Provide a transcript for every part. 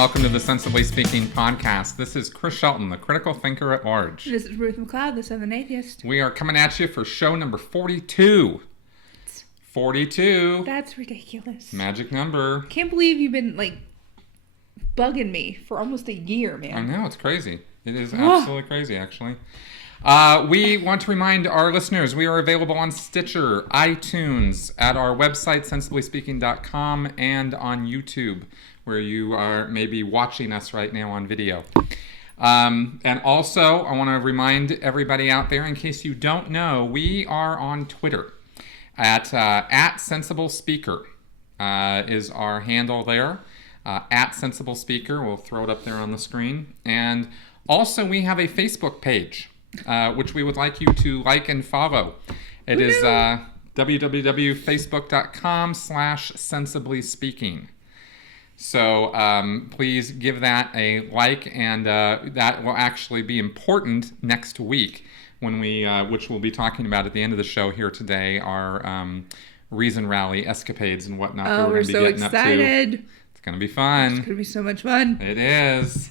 welcome to the Sensibly Speaking podcast. This is Chris Shelton, the critical thinker at large. This is Ruth McLeod, the Southern Atheist. We are coming at you for show number 42. 42. That's ridiculous. Magic number. Can't believe you've been, bugging me for almost a year, man. I know, it's crazy. It is absolutely crazy, actually. We want to remind our listeners we are available on Stitcher, iTunes, at our website, sensiblyspeaking.com, and on YouTube, where you are maybe watching us right now on video. And also, I want to remind everybody out there, in case you don't know, we are on Twitter at Sensible Speaker is our handle there. At Sensible Speaker. We'll throw it up there on the screen. And also, we have a Facebook page, which we would like you to like and follow. It is www.facebook.com/sensiblyspeaking. So please give that a like, and that will actually be important next week when we, which we'll be talking about at the end of the show here today, our Reason Rally escapades and whatnot that we're going to be getting excited. Up to. It's going to be fun. It's going to be so much fun. It is.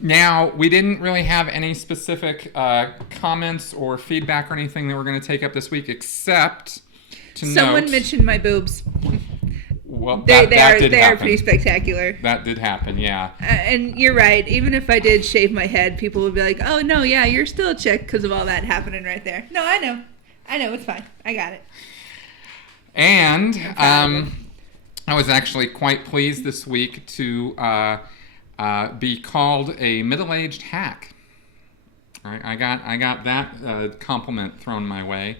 Now, we didn't really have any specific comments or feedback or anything that we're going to take up this week, except to note... Someone mentioned my boobs. Well, they happen. are pretty spectacular. That did happen, yeah. And you're right. Even if I did shave my head, people would be like, oh, no, yeah, you're still a chick because of all that happening right there. No, I know. It's fine. I got it. And I was actually quite pleased this week to be called a middle-aged hack. All right, I got that compliment thrown my way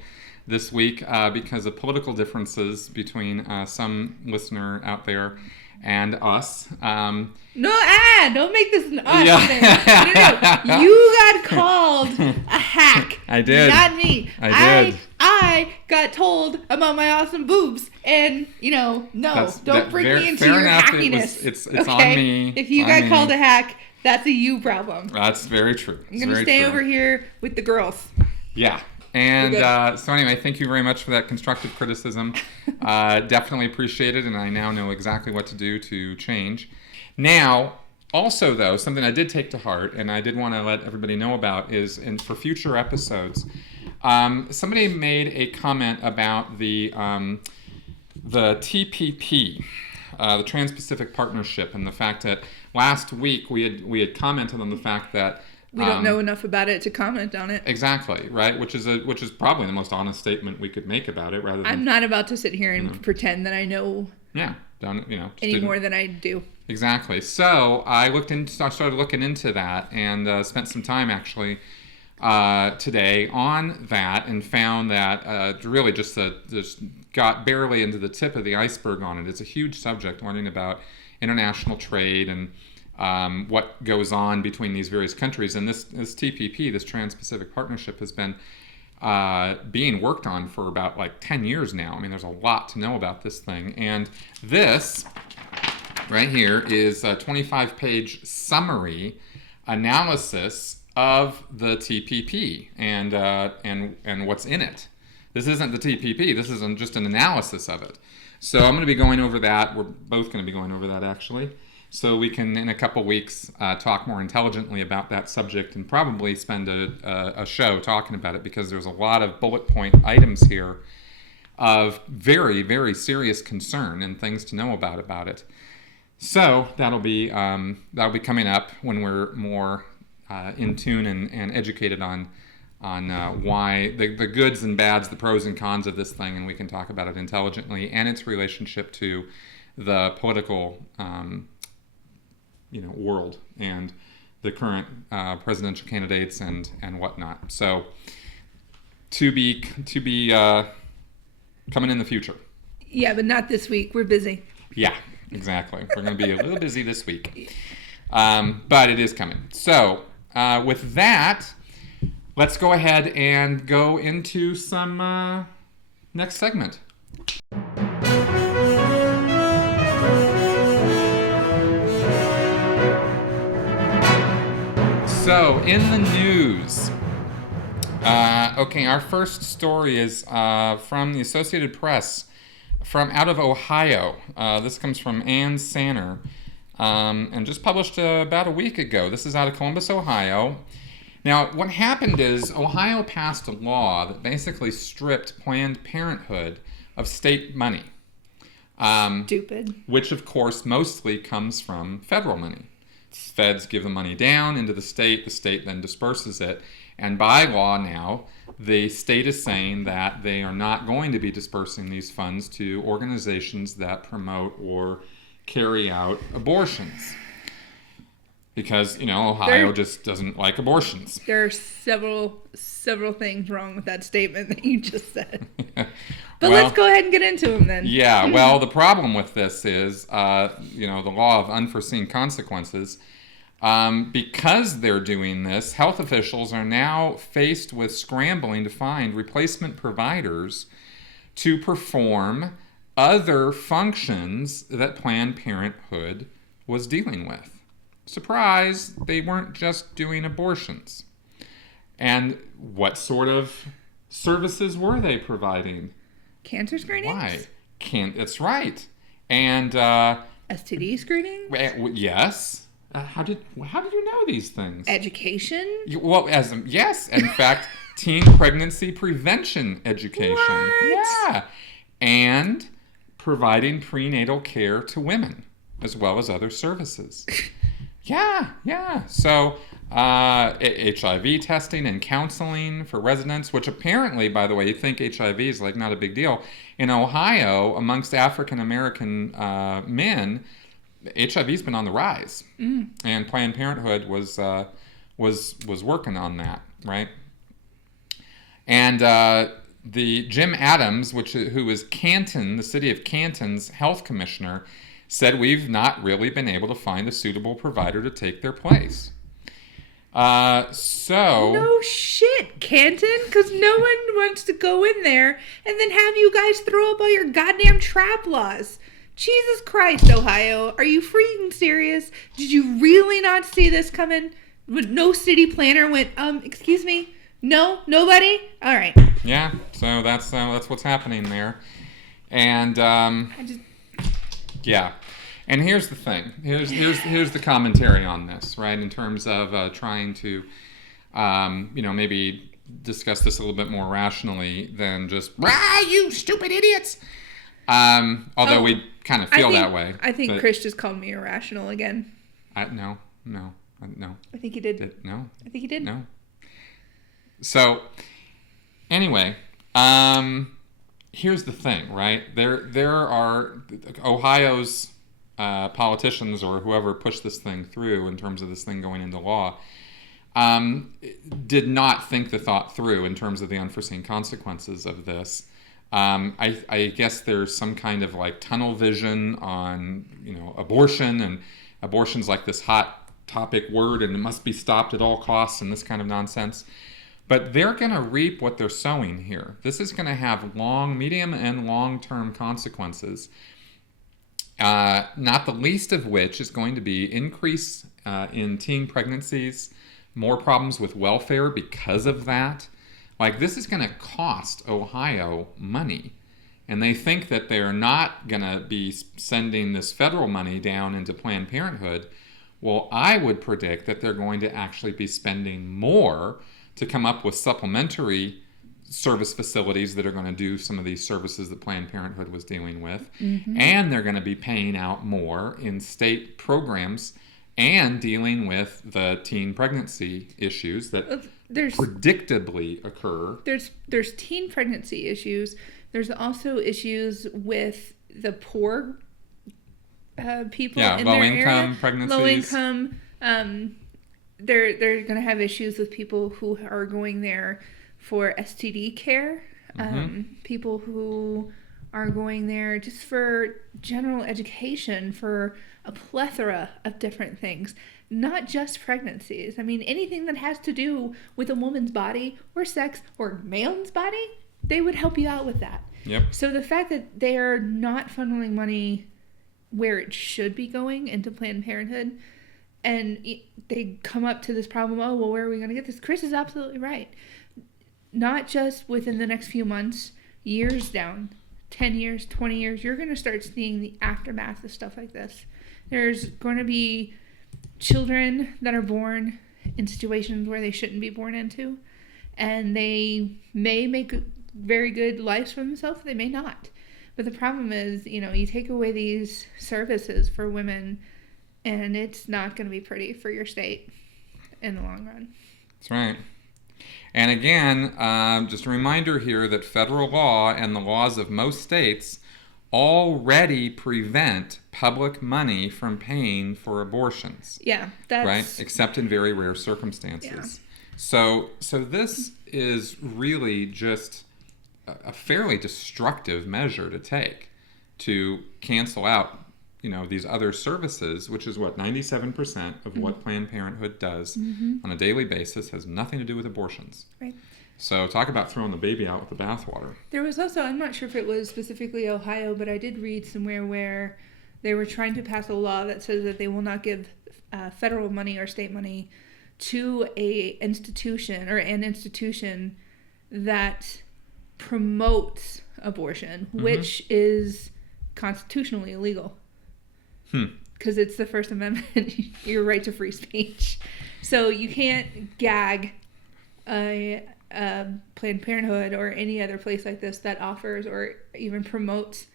this week because of political differences between some listener out there and us. Don't make this an us thing. No. You got called a hack. I did. Not me. I did. I got told about my awesome boobs, and don't bring me into your hackiness. It's okay? On me. If you got called a hack, that's a you problem. That's very true. I'm gonna stay over here with the girls. Yeah. And so anyway, thank you very much for that constructive criticism. Definitely appreciate it, and I now know exactly what to do to change. Now, also though, something I did take to heart, and I did want to let everybody know about, is for future episodes, somebody made a comment about the TPP, the Trans-Pacific Partnership, and the fact that last week we had commented on the fact that we don't know enough about it to comment on it. Exactly, right? Which is probably the most honest statement we could make about it, rather than... I'm not about to sit here and pretend that I know. Yeah, any more than I do. Exactly. So I started looking into that, and spent some time actually today on that, and found that really just got barely into the tip of the iceberg on it. It's a huge subject, learning about international trade and what goes on between these various countries. And this TPP, this Trans-Pacific Partnership, has been being worked on for about 10 years now. I mean, there's a lot to know about this thing. And this right here is a 25-page summary analysis of the TPP and what's in it. This isn't the TPP. This isn't just an analysis of it. So I'm going to be going over that. We're both going to be going over that, actually. So we can, in a couple weeks, talk more intelligently about that subject, and probably spend a show talking about it, because there's a lot of bullet point items here of very, very serious concern and things to know about it. So that'll be coming up when we're more in tune and educated on why the goods and bads, the pros and cons of this thing, and we can talk about it intelligently and its relationship to the political world and the current presidential candidates and whatnot. So to be coming in the future. Yeah, but not this week. We're busy. Yeah, exactly. We're going to be a little busy this week, but it is coming. So with that, let's go ahead and go into some next segment. So, in the news, our first story is from the Associated Press. from out of Ohio. This comes from Ann Sanner, and just published about a week ago. This is out of Columbus, Ohio. Now, what happened is Ohio passed a law that basically stripped Planned Parenthood of state money. Stupid. Which, of course, mostly comes from federal money. Feds give the money down into the state then disperses it. And by law now, the state is saying that they are not going to be dispersing these funds to organizations that promote or carry out abortions. Because, Ohio just doesn't like abortions. There are several things wrong with that statement that you just said. But Well, let's go ahead and get into them then. Yeah, well, the problem with this is, the law of unforeseen consequences. Because they're doing this, health officials are now faced with scrambling to find replacement providers to perform other functions that Planned Parenthood was dealing with. Surprise, they weren't just doing abortions. And what sort of services were they providing? Cancer screenings? Why? That's right. And STD screening? Yes. How did you know these things? Education? Yes. In fact, teen pregnancy prevention education. What? Yeah. And providing prenatal care to women, as well as other services. Yeah. So, HIV testing and counseling for residents, which apparently, by the way, you think HIV is like not a big deal. In Ohio, amongst African American men, HIV's been on the rise, and Planned Parenthood was working on that, right? And the Jim Adams, who is Canton, the city of Canton's health commissioner, said we've not really been able to find a suitable provider to take their place. No shit, Canton, because no one wants to go in there and then have you guys throw up all your goddamn trap laws. Jesus Christ, Ohio, are you freaking serious? Did you really not see this coming? No city planner went, excuse me, no, nobody? All right. Yeah, so that's what's happening there, and yeah. And here's the thing. Here's the commentary on this, right? In terms of trying to, maybe discuss this a little bit more rationally than just, you stupid idiots. Although we kind of feel that way. I think Chris just called me irrational again. No. I think he did. No. I think he did. No. So, anyway, here's the thing, right? There are Ohio's politicians or whoever pushed this thing through in terms of this thing going into law did not think the thought through in terms of the unforeseen consequences of this. I guess there's some kind of like tunnel vision on abortion, and abortion's like this hot topic word and it must be stopped at all costs and this kind of nonsense. But they're going to reap what they're sowing here. This is going to have medium and long-term consequences. Not the least of which is going to be increase in teen pregnancies, more problems with welfare because of that. Like, this is going to cost Ohio money. And they think that they're not going to be sending this federal money down into Planned Parenthood. Well, I would predict that they're going to actually be spending more to come up with supplementary service facilities that are going to do some of these services that Planned Parenthood was dealing with. Mm-hmm. And they're going to be paying out more in state programs and dealing with the teen pregnancy issues that predictably occur. There's teen pregnancy issues. There's also issues with the poor people in their area. Pregnancies. Low income. They're going to have issues with people who are going there for STD care. People who are going there just for general education, for a plethora of different things, not just pregnancies. I mean, anything that has to do with a woman's body or sex or a man's body, they would help you out with that. Yep. So the fact that they are not funneling money where it should be going into Planned Parenthood, and they come up to this problem, where are we going to get this? Chris is absolutely right. Not just within the next few months, years down 10 years, 20 years, you're going to start seeing the aftermath of stuff like this. There's going to be children that are born in situations where they shouldn't be born into, and they may make very good lives for themselves, they may not. But the problem is, you take away these services for women, and it's not going to be pretty for your state in the long run. That's right. And again, just a reminder here that federal law and the laws of most states already prevent public money from paying for abortions. Yeah, that's... Right? Except in very rare circumstances. Yeah. So this is really just a fairly destructive measure to take to cancel out, these other services, which is what 97% of what Planned Parenthood does on a daily basis has nothing to do with abortions. Right. So talk about throwing the baby out with the bathwater. There was also, I'm not sure if it was specifically Ohio, but I did read somewhere where they were trying to pass a law that says that they will not give federal money or state money to an institution that promotes abortion, which is constitutionally illegal. Because it's the First Amendment, your right to free speech. So you can't gag a Planned Parenthood or any other place like this that offers or even promotes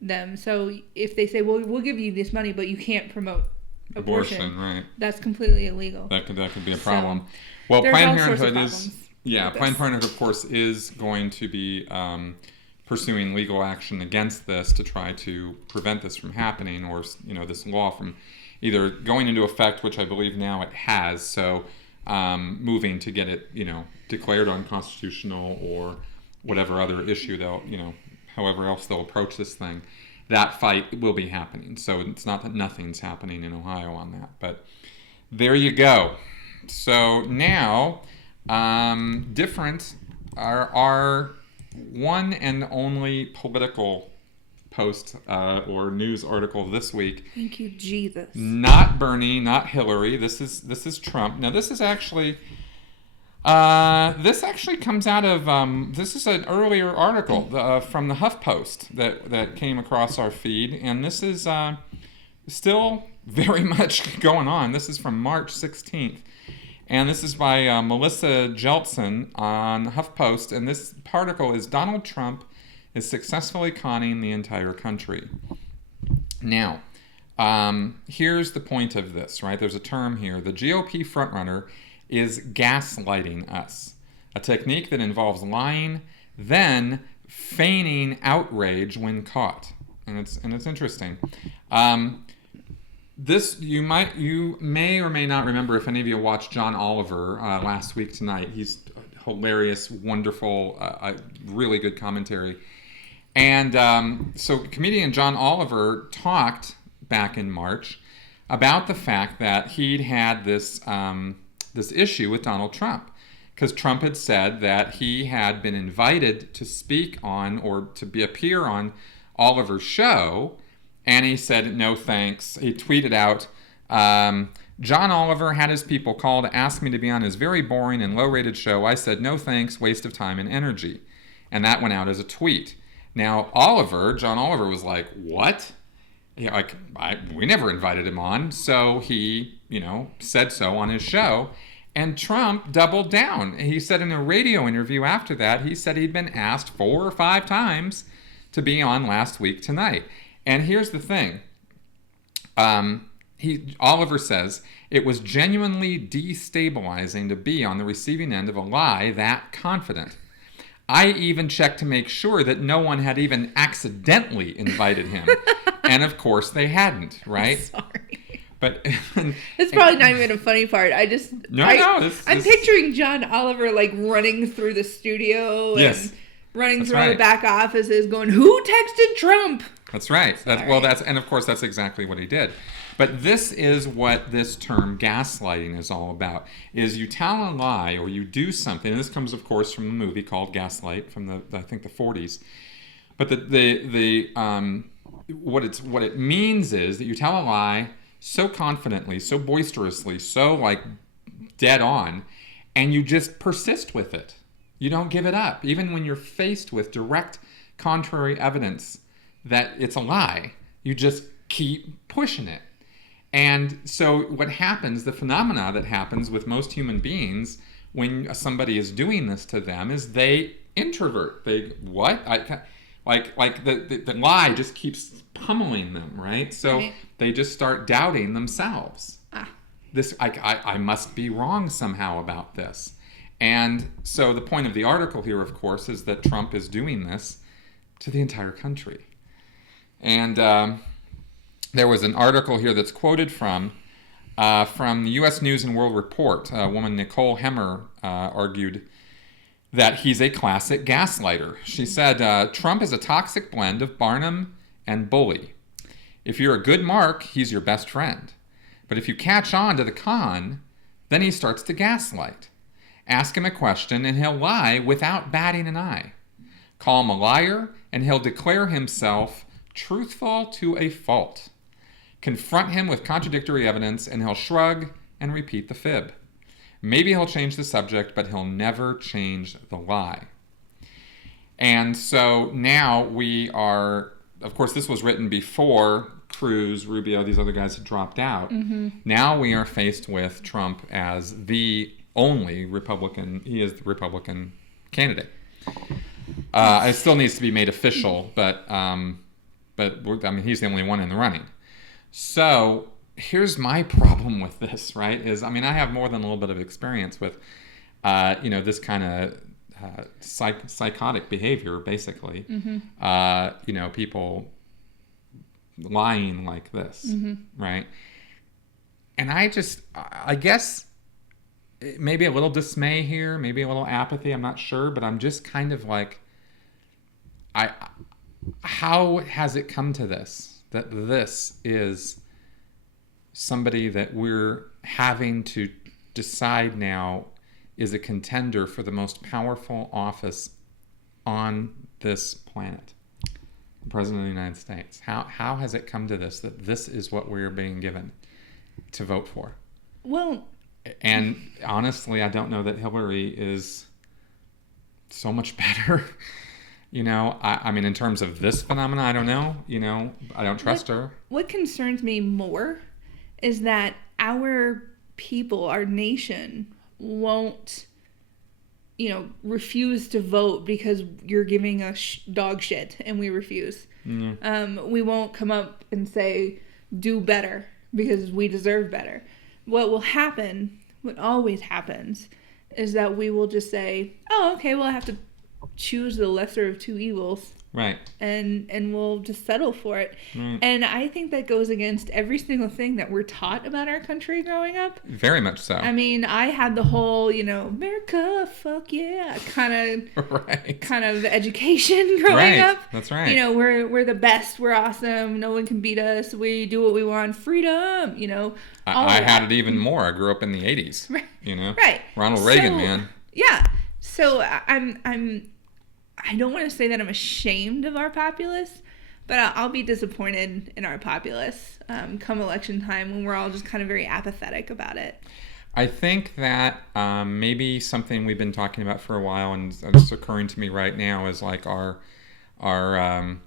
them. So if they say, well, we'll give you this money, but you can't promote abortion, right? That's completely illegal. That could be a problem. So, well, Planned Parenthood Planned Parenthood, of course, is going to be pursuing legal action against this to try to prevent this from happening, or this law from either going into effect, which I believe now it has. So moving to get it, declared unconstitutional, or whatever other issue they'll, however else they'll approach this thing. That fight will be happening. So it's not that nothing's happening in Ohio on that, but there you go. So now, different are our one and only political post or news article this week. Thank you, Jesus. Not Bernie, not Hillary. This is Trump. Now this actually comes out of this is an earlier article from the HuffPost that came across our feed, and this is still very much going on. This is from March 16th. And this is by Melissa Shelton on HuffPost, and this article is Donald Trump is successfully conning the entire country. Now, here's the point of this, right? There's a term here. The GOP frontrunner is gaslighting us, a technique that involves lying, then feigning outrage when caught. And it's interesting. This you may or may not remember if any of you watched John Oliver last week tonight. He's hilarious, wonderful, really good commentary. And so comedian John Oliver talked back in March about the fact that he'd had this issue with Donald Trump, because Trump had said that he had been invited to speak on or to appear on Oliver's show. And he said, no thanks. He tweeted out, John Oliver had his people call to ask me to be on his very boring and low-rated show. I said, no thanks, waste of time and energy. And that went out as a tweet. Now, John Oliver was like, what? Yeah, we never invited him on. So he, said so on his show. And Trump doubled down. He said in a radio interview after that, he said he'd been asked 4 or 5 times to be on Last Week Tonight. And here's the thing. Oliver says, it was genuinely destabilizing to be on the receiving end of a lie that confident. I even checked to make sure that no one had even accidentally invited him. And of course they hadn't, right? Sorry. But it's probably not even a funny part. I'm picturing John Oliver running through the studio and running through the back offices going, who texted Trump? That's right. And of course that's exactly what he did. But this is what this term gaslighting is all about, is you tell a lie or you do something, and this comes, of course, from a movie called Gaslight from the 40s. But what it means is that you tell a lie so confidently, so boisterously, so dead on, and you just persist with it. You don't give it up, even when you're faced with direct contrary evidence that it's a lie. You just keep pushing it. And so what happens, the phenomena that happens with most human beings when somebody is doing this to them is they introvert. They, what? The lie just keeps pummeling them, right? So they just start doubting themselves. I must be wrong somehow about this. And so the point of the article here, of course, is that Trump is doing this to the entire country. And there was an article here that's quoted from the U.S. News and World Report. A woman, Nicole Hemmer, argued that he's a classic gaslighter. She said, Trump is a toxic blend of Barnum and bully. If you're a good mark, he's your best friend. But if you catch on to the con, then he starts to gaslight. Ask him a question and he'll lie without batting an eye. Call him a liar and he'll declare himself truthful to a fault. Confront him with contradictory evidence and he'll shrug and repeat the fib. Maybe he'll change the subject, but he'll never change the lie. And so now we are, of course, this was written before Cruz, Rubio, these other guys had dropped out. Mm-hmm. Now we are faced with Trump as the only Republican. He is the Republican candidate. It still needs to be made official, but I mean, he's the only one in the running. So here's my problem with this, right? Is, I mean, I have more than a little bit of experience with, this kind of psychotic behavior, basically. Mm-hmm. People lying like this, mm-hmm. right? And I guess maybe a little dismay here, maybe a little apathy, I'm not sure, but I'm just kind of like, how has it come to this? That this is somebody that we're having to decide now is a contender for the most powerful office on this planet. The President of the United States. How has it come to this, that this is what we're being given to vote for? Well... And honestly, I don't know that Hillary is so much better. I mean, in terms of this phenomenon, I don't know. I don't trust her. What concerns me more is that our people, our nation, won't, refuse to vote because you're giving us dog shit and we refuse. Mm-hmm. We won't come up and say, do better because we deserve better. What will happen, what always happens, is that we will just say, oh, okay, well, I have to choose the lesser of two evils. Right. And we'll just settle for it. Right. And I think that goes against every single thing that we're taught about our country growing up. Very much so. I mean, I had the whole, America, fuck yeah, kind of education growing up. That's right. We're the best, we're awesome, no one can beat us, we do what we want, freedom, I had it even more. I grew up in the 80s. Right. Right. Ronald Reagan, man. Yeah. So I don't want to say that I'm ashamed of our populace, but I'll be disappointed in our populace come election time when we're all just kind of very apathetic about it. I think that maybe something we've been talking about for a while, and it's occurring to me right now, is like our help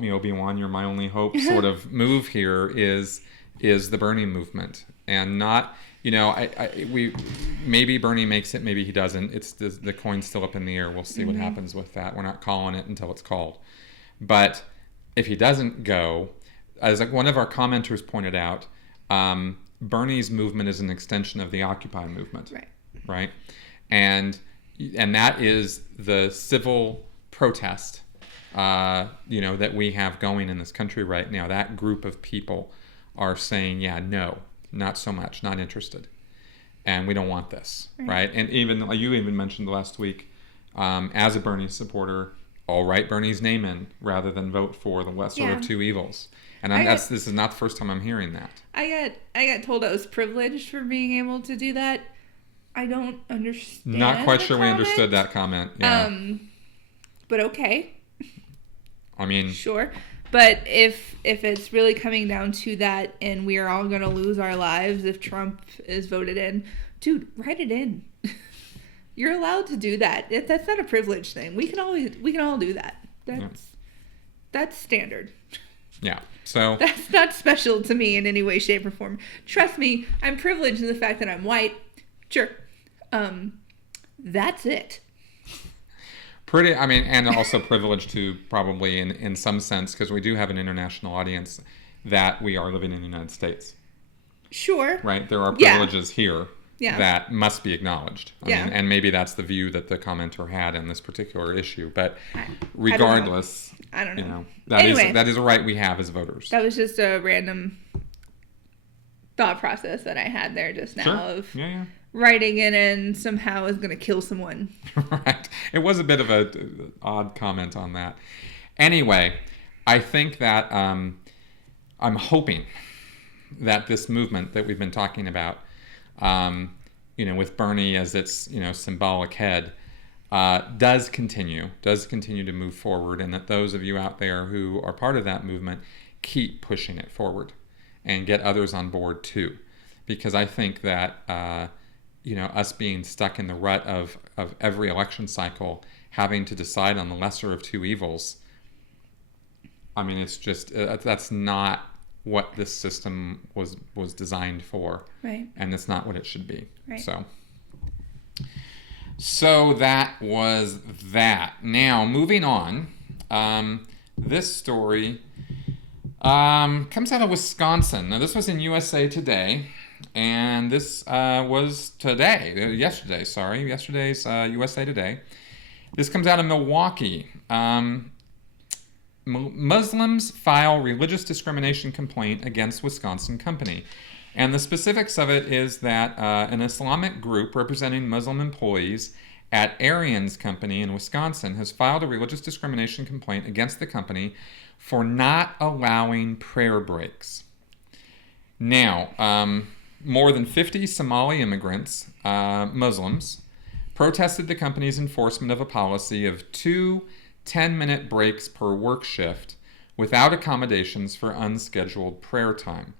me Obi-Wan, you're my only hope sort of move here is the Bernie movement, and not. Maybe Bernie makes it, maybe he doesn't. It's the coin's still up in the air. We'll see what happens with that. We're not calling it until it's called. But if he doesn't go, as like one of our commenters pointed out, Bernie's movement is an extension of the Occupy movement. Right. And that is the civil protest, that we have going in this country right now. That group of people are saying, yeah, no. Not so much, not interested. And we don't want this, right? And you even mentioned last week, as a Bernie supporter, I'll write Bernie's name in rather than vote for the lesser of two evils. And this is not the first time I'm hearing that. I got told I was privileged for being able to do that. I don't understand. Not quite sure we understood that comment. Yeah. But okay. I mean, sure. But if it's really coming down to that and we are all going to lose our lives if Trump is voted in, dude, write it in. You're allowed to do that. That's not a privilege thing. We can all do that. That's standard. Yeah. So that's not special to me in any way, shape, or form. Trust me, I'm privileged in the fact that I'm white. Sure. That's it. And also privileged to probably in some sense, because we do have an international audience, that we are living in the United States. Sure. Right? There are privileges here Yeah. that must be acknowledged. I mean, and maybe that's the view that the commenter had in this particular issue. But regardless, I don't know. That is a right we have as voters. That was just a random thought process that I had there just now of writing it in somehow is going to kill someone. Right. It was a bit of an odd comment on that. Anyway, I think that I'm hoping that this movement that we've been talking about, with Bernie as its, symbolic head, does continue to move forward, and that those of you out there who are part of that movement keep pushing it forward and get others on board too. Because I think that, us being stuck in the rut of every election cycle, having to decide on the lesser of two evils, it's just, that's not what this system was designed for. Right. And it's not what it should be. Right. So that was that. Now, moving on, this story comes out of Wisconsin. Now, this was in USA Today, and this was yesterday's USA Today. This comes out of Milwaukee. Muslims file religious discrimination complaint against Wisconsin company. And the specifics of it is that an Islamic group representing Muslim employees at Arian's company in Wisconsin has filed a religious discrimination complaint against the company for not allowing prayer breaks. Now, more than 50 Somali immigrants, Muslims, protested the company's enforcement of a policy of 2 10-minute breaks per work shift without accommodations for unscheduled prayer time.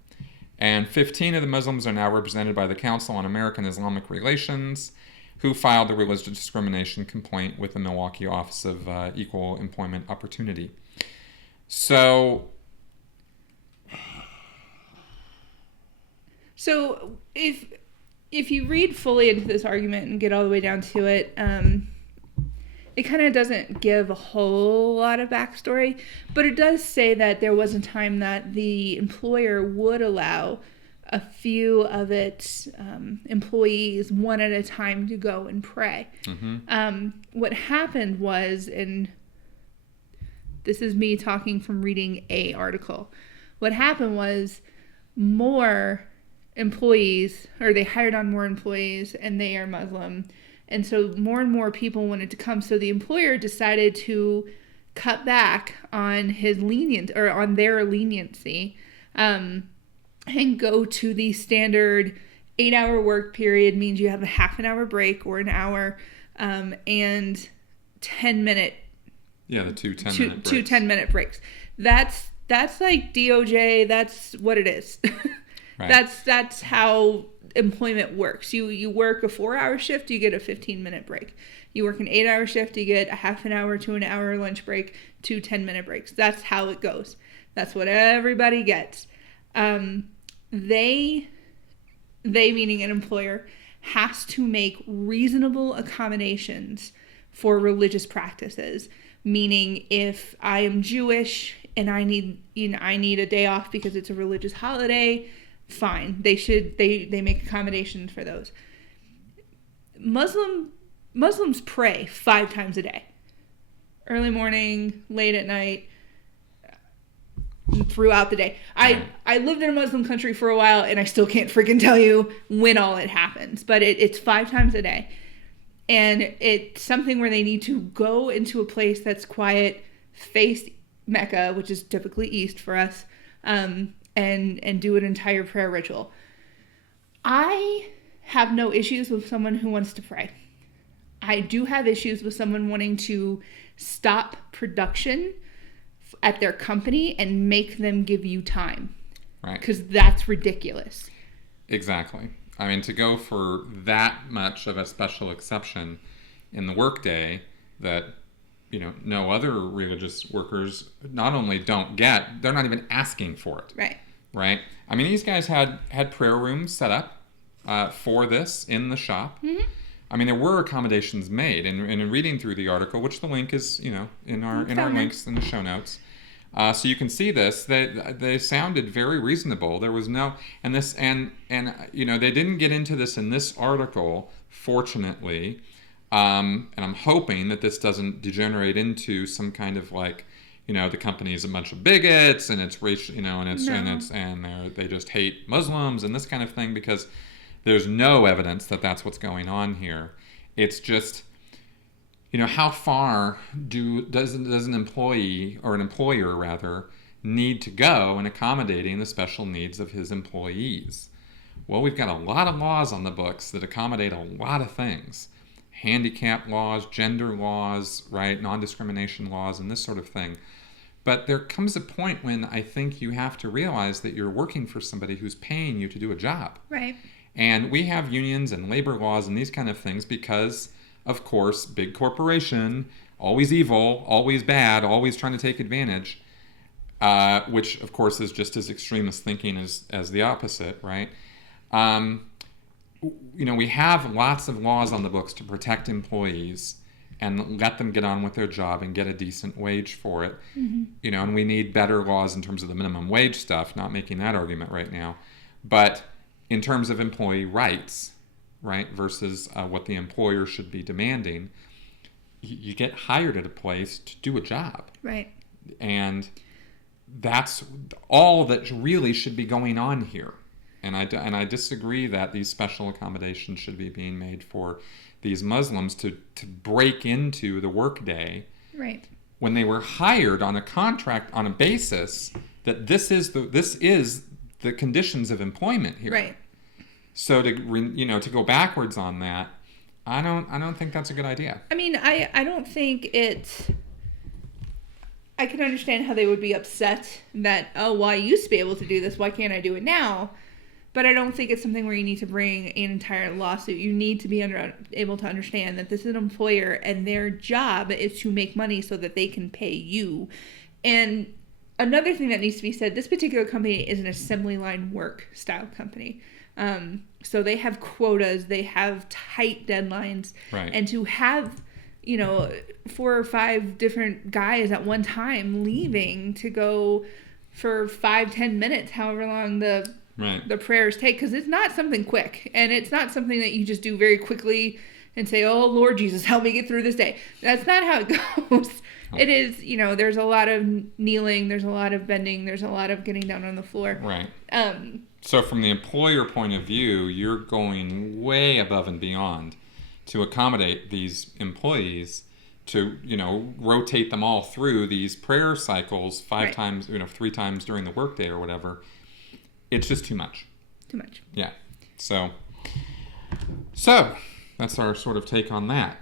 And 15 of the Muslims are now represented by the Council on American Islamic Relations, who filed the religious discrimination complaint with the Milwaukee Office of Equal Employment Opportunity. So if you read fully into this argument and get all the way down to it, it kind of doesn't give a whole lot of backstory, but it does say that there was a time that the employer would allow a few of its employees one at a time to go and pray. Mm-hmm. What happened was, and this is me talking from reading a article, what happened was more employees, or they hired on more employees, and they are Muslim. And so more and more people wanted to come. So the employer decided to cut back on their leniency, and go to the standard 8-hour work period. Means you have a half an hour break or an hour, and 10-minute. Yeah, the two 10-minute breaks. Two 10-minute breaks. That's like DOJ. That's what it is. Right. That's how employment works. You work a 4-hour shift, you get a 15-minute break. You work an 8-hour shift, you get a half an hour to an hour lunch break, 2 10-minute breaks. That's how it goes. That's what everybody gets. They meaning an employer, has to make reasonable accommodations for religious practices. Meaning, if I am Jewish and I need a day off because it's a religious holiday, fine. They make accommodations for those. Muslims pray 5 times a day. Early morning, late at night, throughout the day. I lived in a Muslim country for a while, and I still can't freaking tell you when all it happens. But it's 5 times a day. And it's something where they need to go into a place that's quiet, face Mecca, which is typically east for us, and do an entire prayer ritual. I have no issues with someone who wants to pray. I do have issues with someone wanting to stop production at their company and make them give you time. Right. Because that's ridiculous. Exactly. I mean, to go for that much of a special exception in the workday that, no other religious workers not only don't get, they're not even asking for it. Right. Right? I mean, these guys had prayer rooms set up for this in the shop. Mm-hmm. I mean, there were accommodations made, and in reading through the article, which the link is, in our links in the show notes, so you can see this. They sounded very reasonable. There was no, and they didn't get into this in this article, fortunately, and I'm hoping that this doesn't degenerate into some kind of like, the company is a bunch of bigots and it's racial, and they just hate Muslims and this kind of thing, because there's no evidence that that's what's going on here. It's just, how far does an employee, or an employer rather, need to go in accommodating the special needs of his employees? Well, we've got a lot of laws on the books that accommodate a lot of things. Handicap laws, gender laws, right, non-discrimination laws, and this sort of thing. But there comes a point when I think you have to realize that you're working for somebody who's paying you to do a job. Right. And we have unions and labor laws and these kind of things because, of course, big corporation, always evil, always bad, always trying to take advantage, which, of course, is just as extremist thinking as the opposite, right? We have lots of laws on the books to protect employees and let them get on with their job and get a decent wage for it. Mm-hmm. And we need better laws in terms of the minimum wage stuff, not making that argument right now. But in terms of employee rights, right, versus what the employer should be demanding, you get hired at a place to do a job. Right. And that's all that really should be going on here. And I disagree that these special accommodations should be being made for these Muslims to break into the workday. Right. When they were hired on a contract on a basis that this is the conditions of employment here. Right. So to go backwards on that, I don't think that's a good idea. I mean, I don't think it's. I can understand how they would be upset that, well, I used to be able to do this, why can't I do it now? But I don't think it's something where you need to bring an entire lawsuit. You need to be able to understand that this is an employer and their job is to make money so that they can pay you. And another thing that needs to be said, this particular company is an assembly line work style company. So they have quotas, they have tight deadlines. Right. And to have, 4 or 5 different guys at one time leaving to go for 5-10 minutes, however long the prayers take, because it's not something quick, and it's not something that you just do very quickly and say, oh, Lord Jesus, help me get through this day. That's not how it goes. It is, there's a lot of kneeling, there's a lot of bending, there's a lot of getting down on the floor. Right. So from the employer point of view, you're going way above and beyond to accommodate these employees to, rotate them all through these prayer cycles 5 times, 3 times during the workday or whatever. It's just too much. Too much. Yeah. So that's our sort of take on that.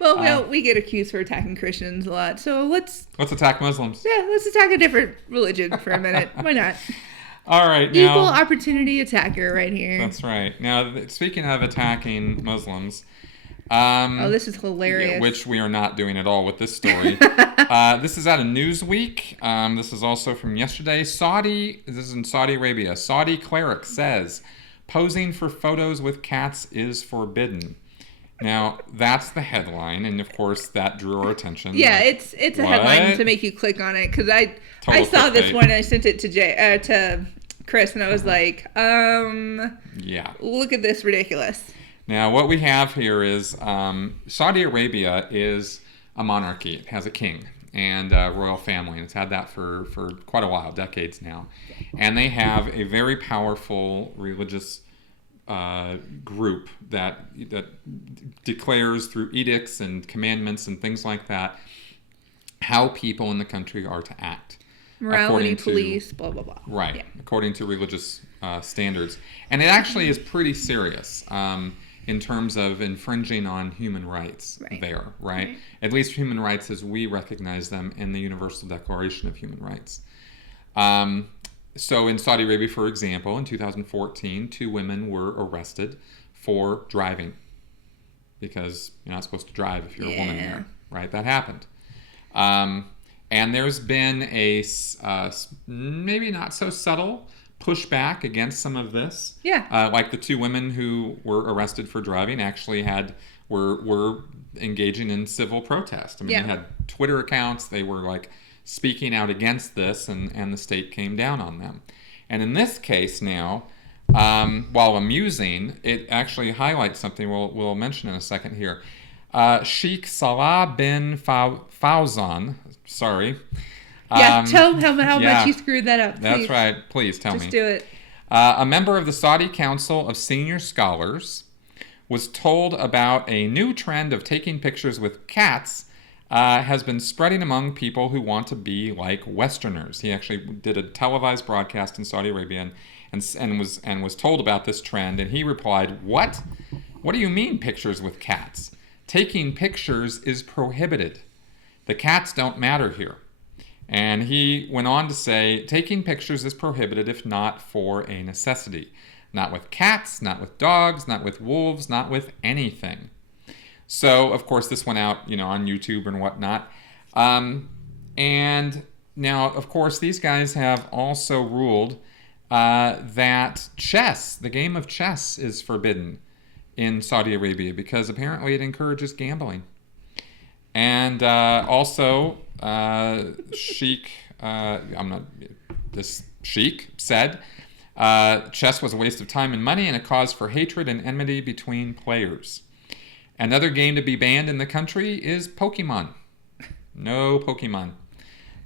Well, we get accused for attacking Christians a lot, so let's attack Muslims. Yeah, let's attack a different religion for a minute. Why not? All right. Equal opportunity attacker right here. That's right. Now, speaking of attacking Muslims. This is hilarious. Which we are not doing at all with this story. This is out of Newsweek. This is also from yesterday. This is in Saudi Arabia. Saudi cleric says posing for photos with cats is forbidden. Now, that's the headline, and of course, that drew our attention. Yeah, it's a headline to make you click on it, because I saw this one and I sent it to Chris, and I was like, yeah, look at this ridiculous. Now, what we have here is Saudi Arabia is a monarchy. It has a king and a royal family, and it's had that for quite a while, decades now. And they have a very powerful religious group that declares through edicts and commandments and things like that how people in the country are to act. Morality police, blah, blah, blah. Right, yeah. According to religious standards. And it actually is pretty serious in terms of infringing on human rights there, right? At least human rights as we recognize them in the Universal Declaration of Human Rights. So in Saudi Arabia, for example, in 2014, 2 women were arrested for driving because you're not supposed to drive if you're a woman there, right? That happened. And there's been a maybe not so subtle pushback against some of this. Yeah. Like the 2 women who were arrested for driving actually were engaging in civil protest. I mean, they had Twitter accounts. They were like speaking out against this, and the state came down on them. And in this case now, while amusing, it actually highlights something we'll mention in a second here. Sheikh Salah bin Fawzan, sorry. Tell him how much you screwed that up, please. That's right. Please tell me. Just do it. A member of the Saudi Council of Senior Scholars was told about a new trend of taking pictures with cats has been spreading among people who want to be like Westerners. He actually did a televised broadcast in Saudi Arabia and was told about this trend, and he replied, "What? What do you mean pictures with cats? Taking pictures is prohibited. The cats don't matter here." And he went on to say, taking pictures is prohibited if not for a necessity. Not with cats, not with dogs, not with wolves, not with anything. So, of course, this went out, on YouTube and whatnot. And now, of course, these guys have also ruled that chess, the game of chess, is forbidden in Saudi Arabia because apparently it encourages gambling. And also, Sheikh said chess was a waste of time and money and a cause for hatred and enmity between players. Another game to be banned in the country is Pokemon. No Pokemon.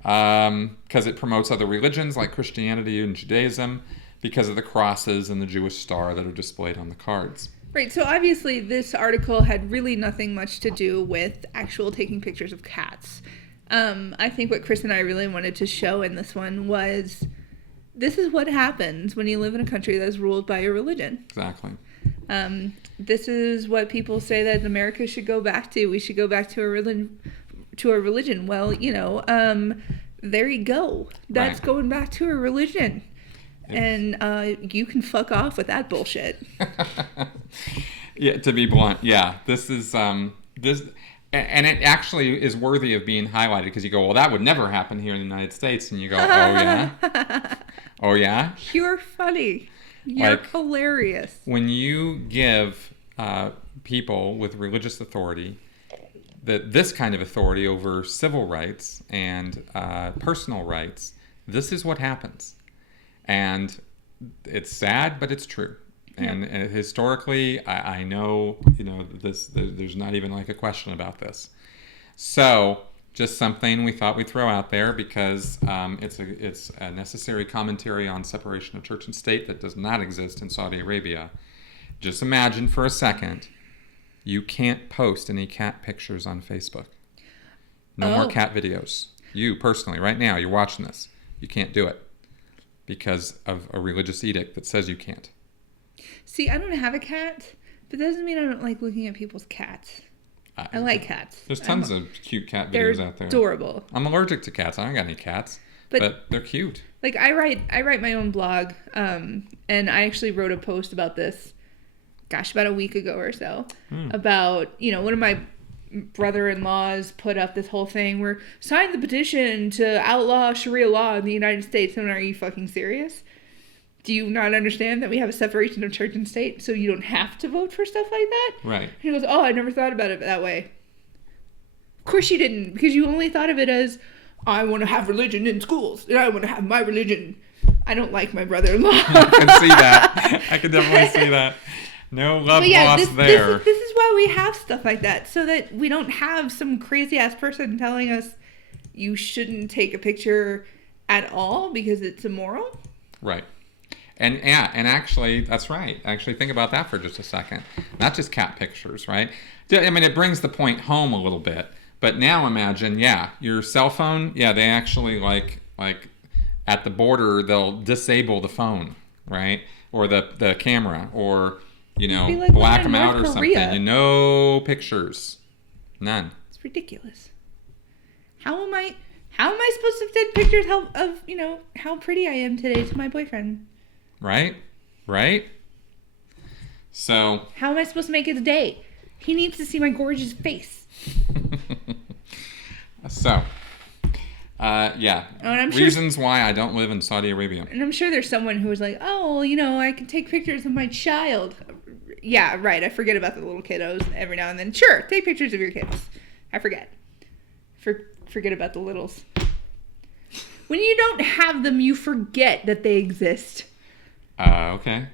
Because it promotes other religions like Christianity and Judaism because of the crosses and the Jewish star that are displayed on the cards. Right, so obviously this article had really nothing much to do with actual taking pictures of cats. I think what Chris and I really wanted to show in this one was this is what happens when you live in a country that's ruled by a religion. Exactly. This is what people say that America should go back to. We should go back to a religion. Well, there you go. That's right. Going back to a religion. And you can fuck off with that bullshit. Yeah, to be blunt, yeah. This is this, and it actually is worthy of being highlighted because you go, well, that would never happen here in the United States, and you go, oh yeah, oh yeah. You're funny. You're hilarious. When you give people with religious authority this kind of authority over civil rights and personal rights, this is what happens. And it's sad, but it's true. And historically, I know, there's not even like a question about this. So just something we thought we'd throw out there because it's a necessary commentary on separation of church and state that does not exist in Saudi Arabia. Just imagine for a second, you can't post any cat pictures on Facebook. No more cat videos. You personally, right now, you're watching this. You can't do it because of a religious edict that says you can't. See, I don't have a cat, but that doesn't mean I don't like looking at people's cats. I like cats. There's tons of cute cat videos out there. They're adorable. I'm allergic to cats. I don't got any cats, but they're cute. Like I write my own blog, and I actually wrote a post about this, about a week ago or so, about, one of my brother-in-laws put up this whole thing where sign the petition to outlaw Sharia law in the United States. And are you fucking serious? Do you not understand that we have a separation of church and state, so you don't have to vote for stuff like that? Right. And he goes, oh, I never thought about it that way. Of course you didn't, because you only thought of it as, I want to have religion in schools, and I want to have my religion. I don't like my brother-in-law. I can see that. I can definitely see that. No love lost there. This is why we have stuff like that, so that we don't have some crazy-ass person telling us you shouldn't take a picture at all because it's immoral. Right. And actually, that's right. Actually, think about that for just a second. Not just cat pictures, right? I mean, it brings the point home a little bit. But now imagine, your cell phone, they actually like at the border, they'll disable the phone, right? Or the camera, or, like black them out or Korea. something. No pictures. None. It's ridiculous. How am I... How am I supposed to send pictures of how pretty I am today to my boyfriend? Right? So... How am I supposed to make his day? He needs to see my gorgeous face. So... yeah. Oh, and I'm reasons why I don't live in Saudi Arabia. And I'm sure there's someone who was like, oh, I can take pictures of my child. Yeah, right. I forget about the little kiddos every now and then. Sure, take pictures of your kids. I forget. Forget about the littles. When you don't have them, you forget that they exist. Okay.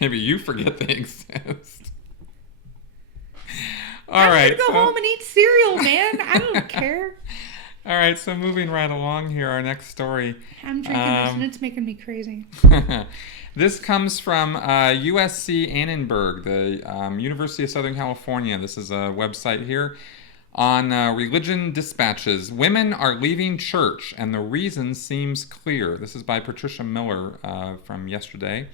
Maybe you forget they exist. All right. I'm gonna go home and eat cereal, man. I don't care. All right, so moving right along here, our next story. I'm drinking this and it's making me crazy. This comes from USC Annenberg, the University of Southern California. This is a website here on religion dispatches. Women are leaving church and the reason seems clear. This is by Patricia Miller from yesterday.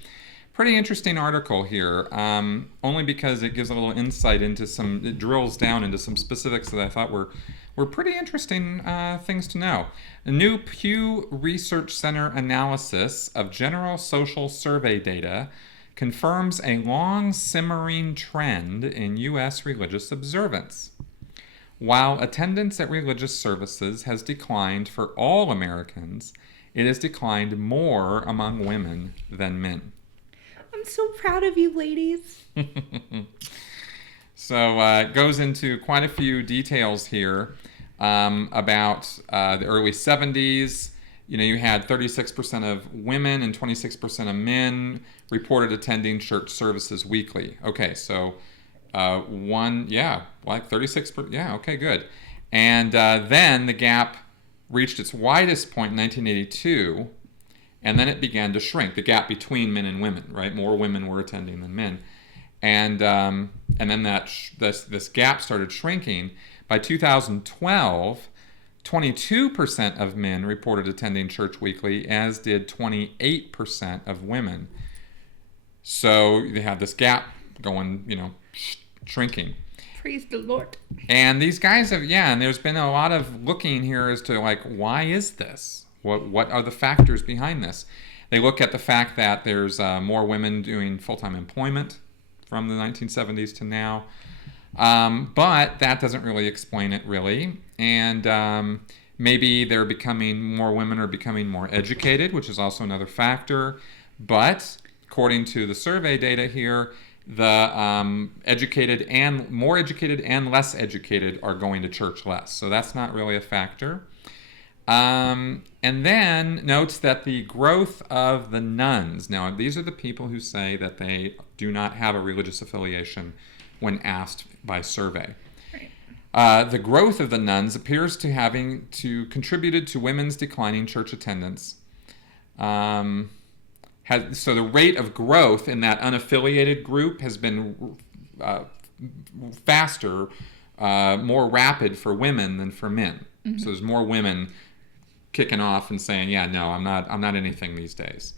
Pretty interesting article here, only because it gives a little insight into it drills down into some specifics that I thought were pretty interesting things to know. A new Pew Research Center analysis of general social survey data confirms a long simmering trend in U.S. religious observance. While attendance at religious services has declined for all Americans, it has declined more among women than men. I'm so proud of you, ladies. So it goes into quite a few details here about the early 70s. You had 36% of women and 26% of men reported attending church services weekly. Okay, so 36%. Yeah, okay, good. And then the gap reached its widest point in 1982. And then it began to shrink, the gap between men and women, right? More women were attending than men. And then this gap started shrinking. By 2012, 22% of men reported attending church weekly, as did 28% of women. So they had this gap going, shrinking. Praise the Lord. And these guys and there's been a lot of looking here as to, why is this? What are the factors behind this? They look at the fact that there's more women doing full-time employment from the 1970s to now. But that doesn't really explain it, really. And maybe more women are becoming more educated, which is also another factor. But according to the survey data here, the educated and more educated and less educated are going to church less. So that's not really a factor. And then notes that the growth of the nuns. Now, these are the people who say that they do not have a religious affiliation when asked by survey. Right. The growth of the nuns appears to having contributed to women's declining church attendance. So the rate of growth in that unaffiliated group has been faster, more rapid for women than for men. Mm-hmm. So there's more women kicking off and saying, yeah, no, I'm not anything these days.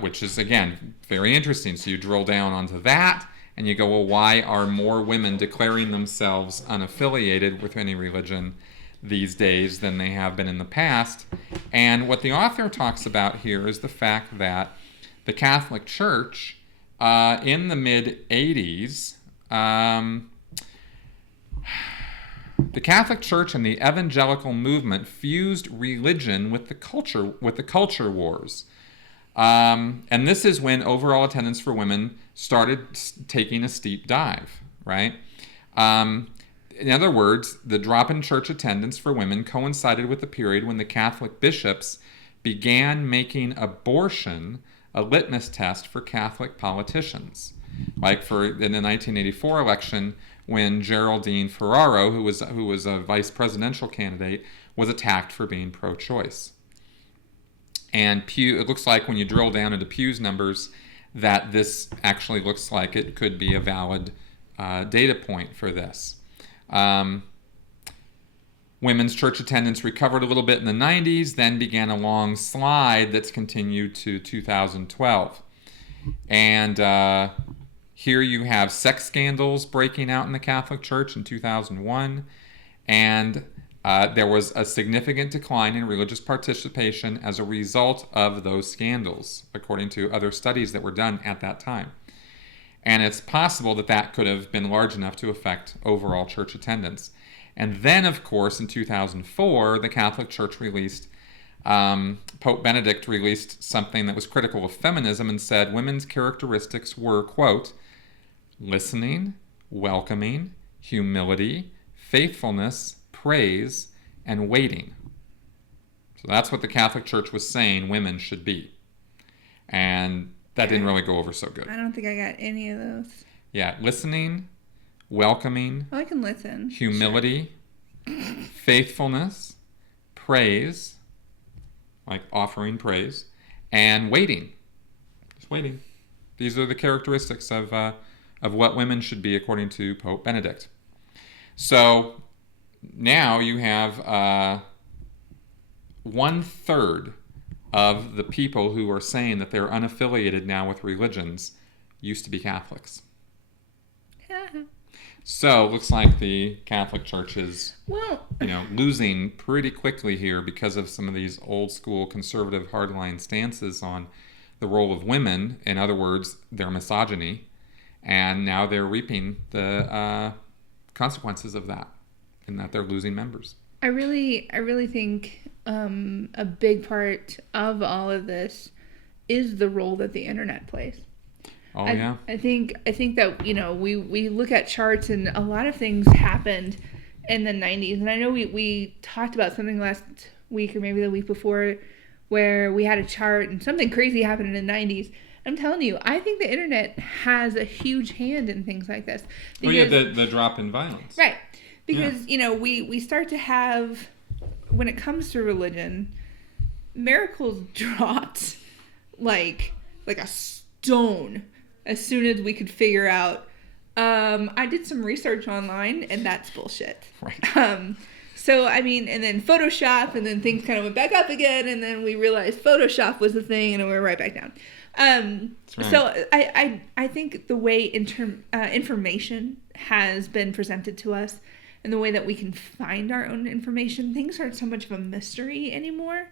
Which is, again, very interesting. So you drill down onto that and you go, well, why are more women declaring themselves unaffiliated with any religion these days than they have been in the past? And what the author talks about here is the fact that the Catholic Church in the mid-'80s, the Catholic Church and the evangelical movement fused religion with the culture wars. And this is when overall attendance for women started taking a steep dive, right? In other words, the drop in church attendance for women coincided with the period when the Catholic bishops began making abortion a litmus test for Catholic politicians. Like in the 1984 election, when Geraldine Ferraro, who was a vice presidential candidate, was attacked for being pro-choice. And it looks like when you drill down into Pew's numbers that this actually looks like it could be a valid data point for this. Women's church attendance recovered a little bit in the 90s, then began a long slide that's continued to 2012. And here you have sex scandals breaking out in the Catholic Church in 2001. And there was a significant decline in religious participation as a result of those scandals, according to other studies that were done at that time. And it's possible that that could have been large enough to affect overall church attendance. And then, of course, in 2004, the Catholic Church released, Pope Benedict released something that was critical of feminism and said women's characteristics were, quote, listening, welcoming, humility, faithfulness, praise, and waiting. So that's what the Catholic Church was saying women should be. And that didn't really go over so good. I don't think I got any of those. Yeah, listening, welcoming. Oh, I can listen. Humility, faithfulness, praise, like offering praise, and waiting. Just waiting. These are the characteristics of what women should be according to Pope Benedict. So now you have 1/3 of the people who are saying that they're unaffiliated now with religions used to be Catholics. So it looks like the Catholic Church is, losing pretty quickly here because of some of these old school conservative hardline stances on the role of women. In other words, their misogyny. And now they're reaping the consequences of that, in that they're losing members. I really think a big part of all of this is the role that the internet plays. Oh, yeah. I think that, we look at charts and a lot of things happened in the 90s. And I know we talked about something last week or maybe the week before where we had a chart and something crazy happened in the 90s. I'm telling you, I think the internet has a huge hand in things like this. Because, the drop in violence. Right. Because, we start to have, when it comes to religion, miracles dropped like a stone as soon as we could figure out, I did some research online and that's bullshit. Right. So, and then Photoshop, and then things kind of went back up again, and then we realized Photoshop was the thing, and we were right back down. Right. So I think the way information has been presented to us and the way that we can find our own information, things aren't so much of a mystery anymore.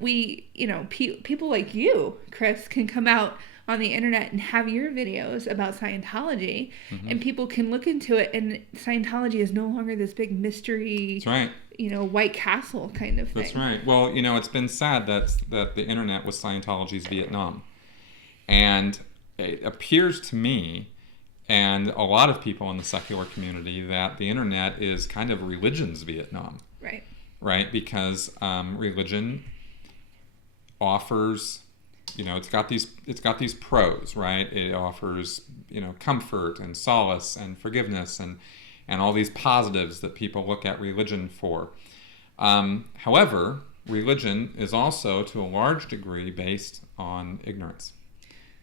People like you, Chris, can come out on the internet and have your videos about Scientology, and people can look into it, and Scientology is no longer this big mystery, that's right, White Castle kind of thing. That's right. Well, it's been sad that the internet was Scientology's Vietnam. And it appears to me, and a lot of people in the secular community, that the internet is kind of religion's Vietnam. Right. Right? Because religion offers, it's got these pros, right? It offers, comfort and solace and forgiveness and all these positives that people look at religion for. However, religion is also, to a large degree, based on ignorance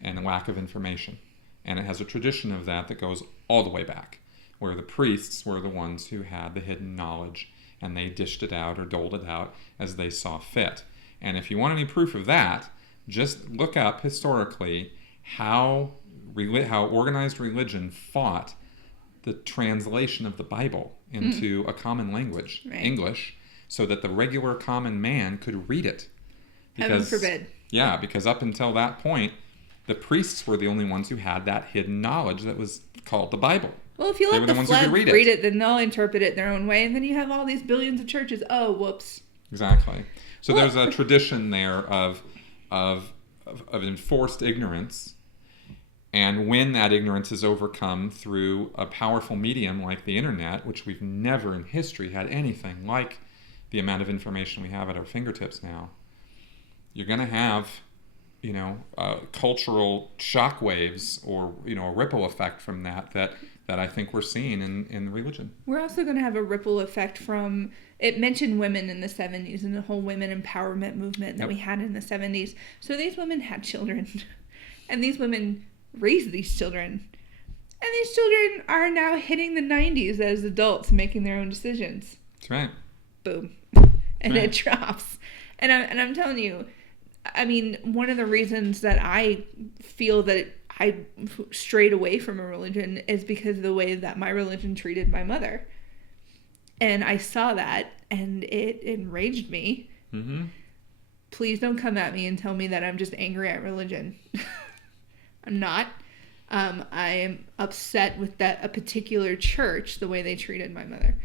and a lack of information. And it has a tradition of that goes all the way back, where the priests were the ones who had the hidden knowledge, and they dished it out or doled it out as they saw fit. And if you want any proof of that, just look up historically how organized religion fought the translation of the Bible into a common language, right. English, so that the regular common man could read it. Heaven forbid. Yeah, because up until that point, the priests were the only ones who had that hidden knowledge that was called the Bible. Well, if you let the plebs read it, then they'll interpret it their own way, and then you have all these billions of churches. Oh, whoops. Exactly. So there's a tradition there of enforced ignorance, and when that ignorance is overcome through a powerful medium like the internet, which we've never in history had anything like the amount of information we have at our fingertips now, you're going to have cultural shockwaves or a ripple effect from that I think we're seeing in religion. We're also going to have a ripple effect from, it mentioned women in the 70s and the whole women empowerment movement that we had in the 70s. So these women had children, and these women raised these children, and these children are now hitting the 90s as adults making their own decisions. That's right. Boom. And it drops. And I'm telling you, one of the reasons that I feel that I strayed away from a religion is because of the way that my religion treated my mother. And I saw that, and it enraged me. Mm-hmm. Please don't come at me and tell me that I'm just angry at religion. I'm not. I am upset with a particular church, the way they treated my mother.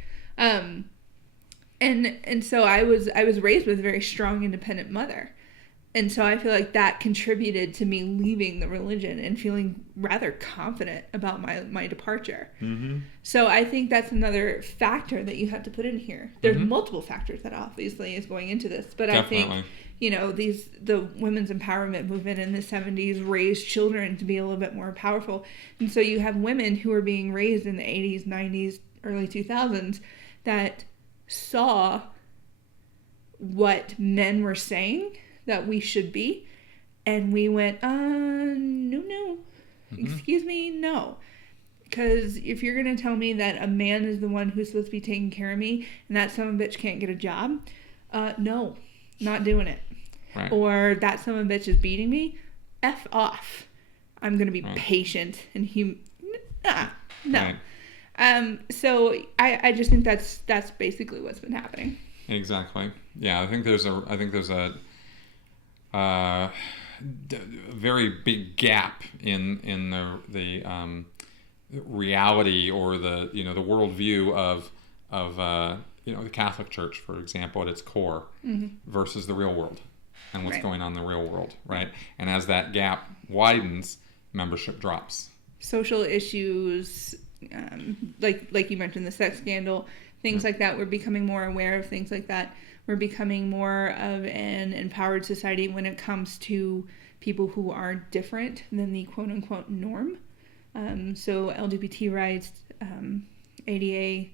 And so I was raised with a very strong, independent mother. And so I feel like that contributed to me leaving the religion and feeling rather confident about my departure. Mm-hmm. So I think that's another factor that you have to put in here. There's multiple factors that obviously is going into this, but definitely. I think, you know, the women's empowerment movement in the 70s raised children to be a little bit more powerful. And so you have women who are being raised in the 80s, 90s, early 2000s that saw what men were saying that we should be, and we went, no, excuse me, no. Because if you're going to tell me that a man is the one who's supposed to be taking care of me, and that son of a bitch can't get a job, no, not doing it. Right. Or that son of a bitch is beating me, F off. I'm going to be patient, and no. Right. So I just think that's basically what's been happening. Exactly. Yeah, I think there's a very big gap in the reality or the worldview of the Catholic Church, for example, at its core, versus the real world and what's going on in the real world, right? And as that gap widens, membership drops. Social issues, like you mentioned, the sex scandal, things like that. We're becoming more aware of things like that. We're becoming more of an empowered society when it comes to people who are different than the quote-unquote norm. So LGBT rights, ADA,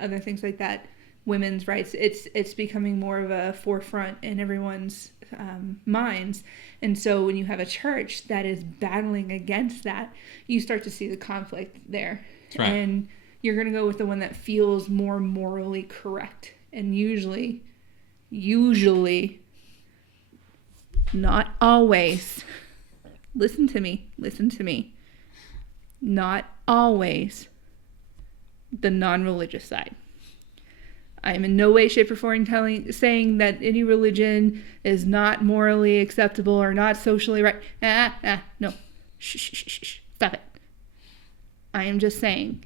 other things like that, women's rights. It's becoming more of a forefront in everyone's minds. And so when you have a church that is battling against that, you start to see the conflict there. That's right. And you're going to go with the one that feels more morally correct. And usually, not always, listen to me, not always the non-religious side. I am in no way, shape, or form saying that any religion is not morally acceptable or not socially right. No. Shh. Stop it. I am just saying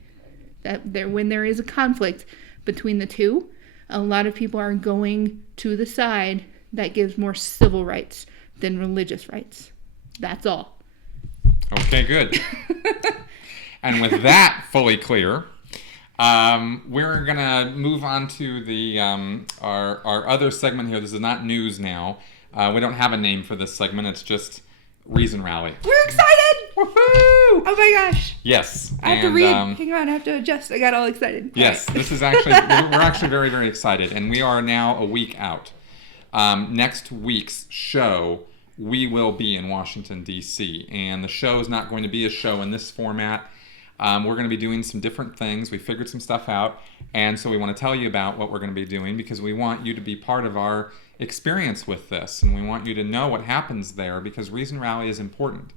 that when there is a conflict between the two, a lot of people are going to the side that gives more civil rights than religious rights. That's all. Okay, good. And with that fully clear, we're going to move on to the our other segment here. This is not news now. We don't have a name for this segment. It's just Reason Rally. We're excited! Woohoo! Oh my gosh. Yes. I have to read. Hang on, I have to adjust. I got all excited. Yes, this is actually, we're actually very, very excited. And we are now a week out. Next week's show, we will be in Washington, D.C. And the show is not going to be a show in this format. We're going to be doing some different things. We figured some stuff out. And so we want to tell you about what we're going to be doing because we want you to be part of our experience with this. And we want you to know what happens there because Reason Rally is important.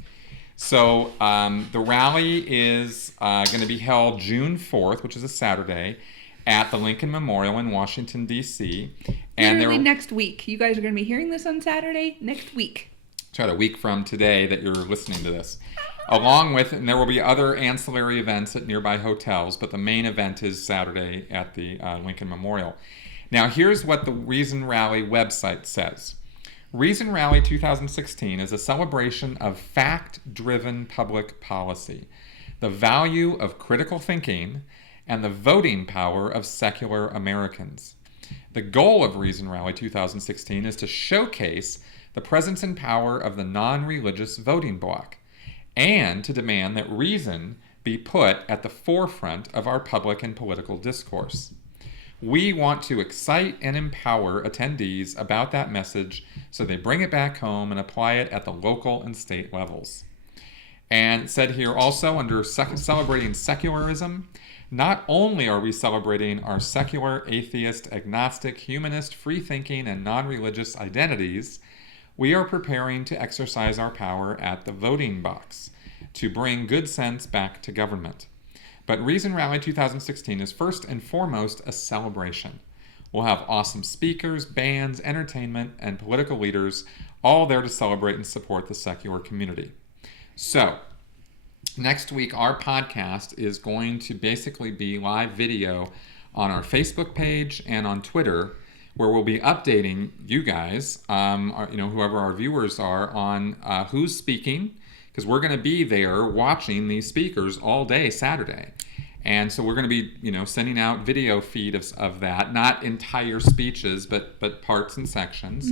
So the rally is going to be held June 4th, which is a Saturday, at the Lincoln Memorial in Washington, D.C. And literally next week. You guys are going to be hearing this on Saturday next week. It's about a week from today that you're listening to this. Along with, and there will be other ancillary events at nearby hotels, but the main event is Saturday at the Lincoln Memorial. Now, here's what the Reason Rally website says. Reason Rally 2016 is a celebration of fact-driven public policy, the value of critical thinking, and the voting power of secular Americans. The goal of Reason Rally 2016 is to showcase the presence and power of the non-religious voting bloc, and to demand that reason be put at the forefront of our public and political discourse. We want to excite and empower attendees about that message so they bring it back home and apply it at the local and state levels. And it said here also under celebrating secularism, not only are we celebrating our secular, atheist, agnostic, humanist, free-thinking, and non-religious identities, we are preparing to exercise our power at the voting box to bring good sense back to government. But Reason Rally 2016 is first and foremost a celebration. We'll have awesome speakers, bands, entertainment, and political leaders all there to celebrate and support the secular community. So, next week, our podcast is going to basically be live video on our Facebook page and on Twitter, where we'll be updating you guys, whoever our viewers are, on who's speaking, because we're going to be there watching these speakers all day Saturday. And so we're going to be, sending out video feed of that, not entire speeches, but parts and sections,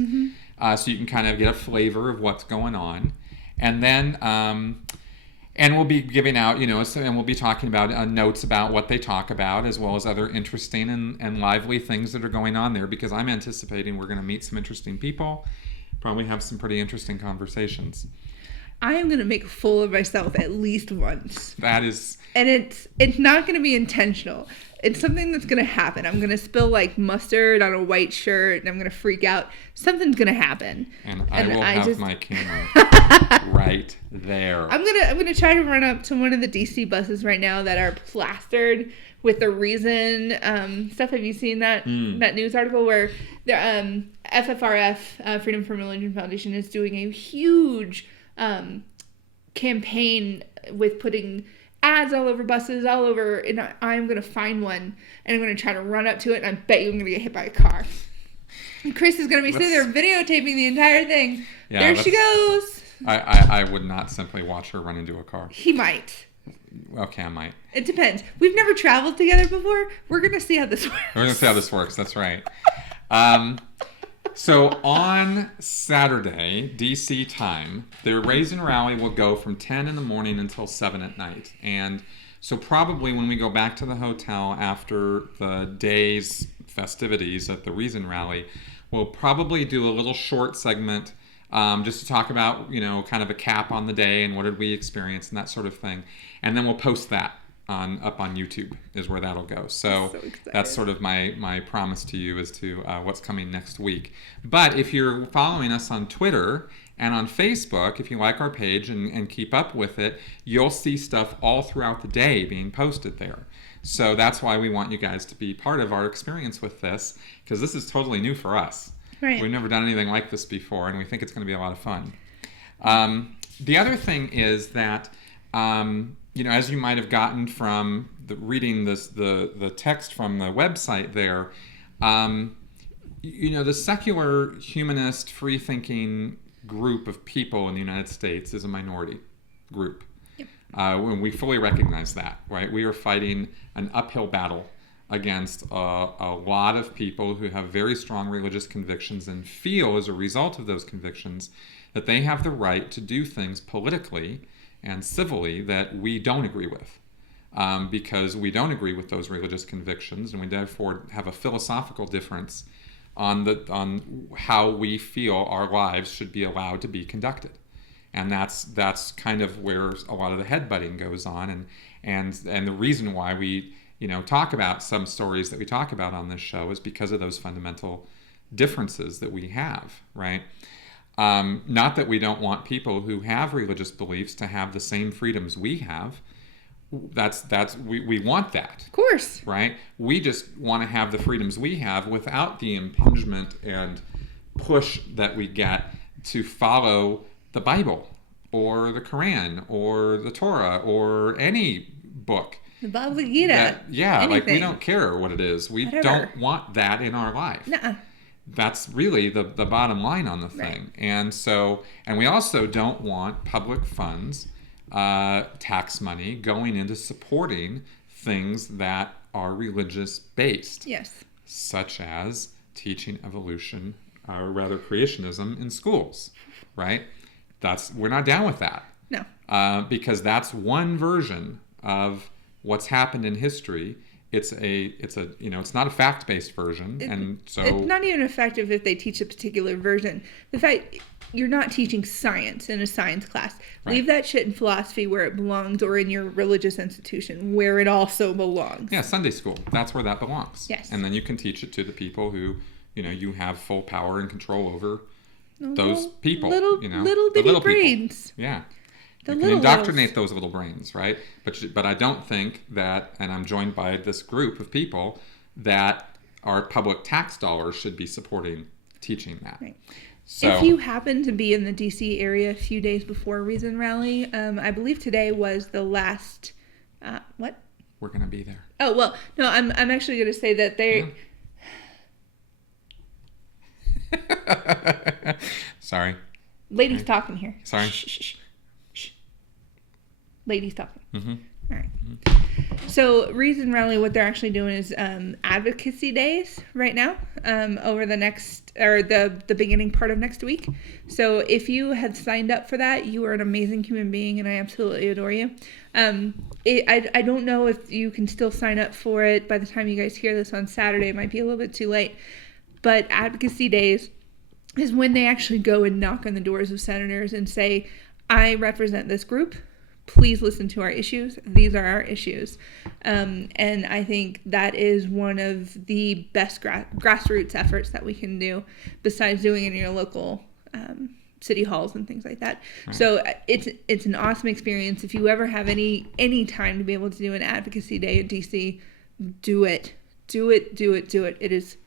so you can kind of get a flavor of what's going on. And then, and we'll be giving out, and we'll be talking about notes about what they talk about, as well as other interesting and lively things that are going on there, because I'm anticipating we're going to meet some interesting people, probably have some pretty interesting conversations. I am going to make a fool of myself at least once. That is... And it's not going to be intentional. It's something that's going to happen. I'm going to spill like mustard on a white shirt and I'm going to freak out. Something's going to happen. And I will have my camera right there. I'm going to try to run up to one of the DC buses right now that are plastered with the Reason stuff. Have you seen that news article where the FFRF, Freedom from Religion Foundation, is doing a huge campaign with putting ads all over buses, all over, and I'm going to find one, and I'm going to try to run up to it, and I bet you I'm going to get hit by a car. And Chris is going to be sitting there videotaping the entire thing. Yeah, there she goes. I would not simply watch her run into a car. He might. Okay, I might. It depends. We've never traveled together before. We're going to see how this works. We're going to see how this works. That's right. So on Saturday, DC time, the Raisin Rally will go from 10 in the morning until 7 at night. And so probably when we go back to the hotel after the day's festivities at the Reason Rally, we'll probably do a little short segment just to talk about, kind of a cap on the day and what did we experience and that sort of thing. And then we'll post that up on YouTube is where that'll go. So that's sort of my promise to you as to what's coming next week. But if you're following us on Twitter and on Facebook, if you like our page and keep up with it, you'll see stuff all throughout the day being posted there. So that's why we want you guys to be part of our experience with this, because this is totally new for us. Right. We've never done anything like this before, and we think it's going to be a lot of fun. The other thing is that as you might have gotten from reading the text from the website there, the secular, humanist, free-thinking group of people in the United States is a minority group. Yep. We fully recognize that, right? We are fighting an uphill battle against a lot of people who have very strong religious convictions and feel, as a result of those convictions, that they have the right to do things politically and civilly that we don't agree with, because we don't agree with those religious convictions, and we therefore have a philosophical difference on how we feel our lives should be allowed to be conducted. And that's kind of where a lot of the headbutting goes on, and the reason why we talk about some stories that we talk about on this show is because of those fundamental differences that we have, right? Not that we don't want people who have religious beliefs to have the same freedoms we have. We want that. Of course. Right? We just want to have the freedoms we have without the impingement and push that we get to follow the Bible or the Quran or the Torah or any book. The Bhagavad Gita. Like we don't care what it is. We don't want that in our life. Nuh-uh. That's really the bottom line on the thing. Right. And we also don't want public funds, tax money, going into supporting things that are religious based. Yes. Such as teaching evolution, or rather creationism in schools, right? We're not down with that. No. Because that's one version of what's happened in history. It's not a fact-based version, and so it's not even effective if they teach a particular version. The fact you're not teaching science in a science class. Right. Leave that shit in philosophy where it belongs, or in your religious institution where it also belongs. Yeah, Sunday school. That's where that belongs. Yes. And then you can teach it to the people who, you have full power and control over those people. Little bitty brains. Yeah. The you can indoctrinate those little brains, right? But I don't think that, and I'm joined by this group of people, that our public tax dollars should be supporting teaching that. Right. So, if you happen to be in the DC area a few days before Reason Rally, I believe today was the last. What? We're gonna be there. Oh well, no, I'm actually gonna say that they. Yeah. Sorry. Ladies talking here. Sorry. Shh. Ladies talking. Mm-hmm. All right. Mm-hmm. So Reason Rally, what they're actually doing is advocacy days right now over the next, or the beginning part of next week. So if you have signed up for that, you are an amazing human being and I absolutely adore you. I don't know if you can still sign up for it by the time you guys hear this on Saturday. It might be a little bit too late. But advocacy days is when they actually go and knock on the doors of senators and say, I represent this group. Please listen to our issues. These are our issues. And I think that is one of the best grassroots efforts that we can do besides doing it in your local city halls and things like that. Right. So it's an awesome experience. If you ever have any time to be able to do an advocacy day in DC, do it. Do it. It is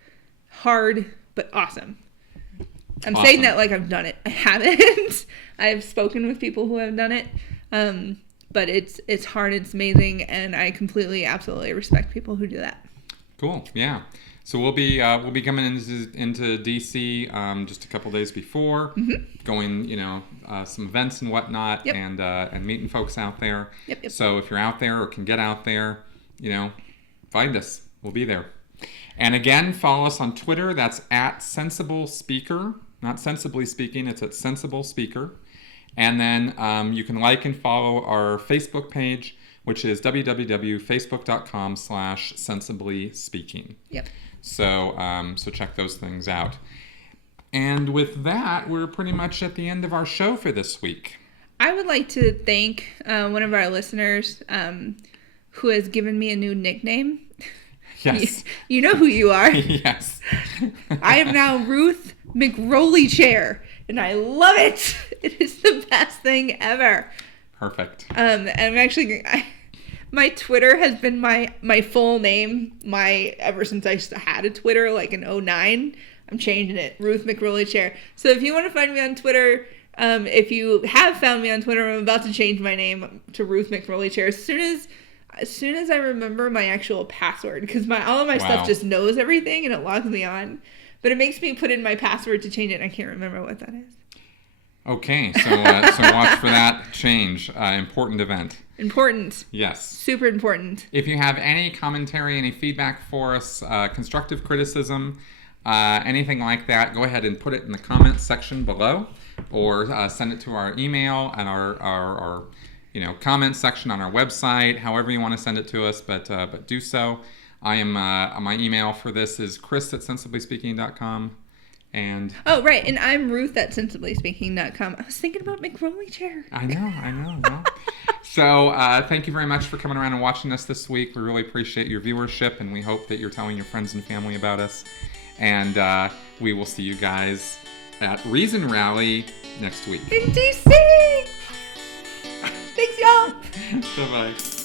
hard, but awesome. I'm saying that like I've done it. I haven't. I've spoken with people who have done it. But it's hard, it's amazing, and I absolutely respect people who do that. Cool, yeah. So we'll be coming into DC just a couple days before, mm-hmm. going some events and whatnot, yep. and meeting folks out there. Yep. So if you're out there or can get out there, find us. We'll be there. And again, follow us on Twitter. That's at Sensible Speaker, not Sensibly Speaking. It's at Sensible Speaker. And then you can like and follow our Facebook page, which is www.facebook.com/sensibly speaking. Yep. So check those things out. And with that, we're pretty much at the end of our show for this week. I would like to thank one of our listeners who has given me a new nickname. Yes. You know who you are. Yes. I am now Ruth McRoley Chair, and I love it. It is the best thing ever. Perfect. And I'm actually, my Twitter has been my full name, ever since I had a Twitter, like in 2009. I'm changing it, Ruth McRoley Chair. So if you want to find me on Twitter, if you have found me on Twitter, I'm about to change my name to Ruth McRoley Chair as soon as I remember my actual password, because all of my stuff just knows everything and it logs me on. But it makes me put in my password to change it, and I can't remember what that is. Okay, so watch for that change. Important event. Important. Yes. Super important. If you have any commentary, any feedback for us, constructive criticism, anything like that, go ahead and put it in the comments section below, or send it to our email and our comments section on our website. However you want to send it to us, but do so. I am my email for this is chris@sensiblyspeaking.com. And right, and I'm Ruth at sensiblyspeaking.com. I was thinking about McRoley Chair. I know. Well, so thank you very much for coming around and watching us this week. We really appreciate your viewership, and we hope that you're telling your friends and family about us. And we will see you guys at Reason Rally next week. In DC! Thanks, y'all! Bye-bye.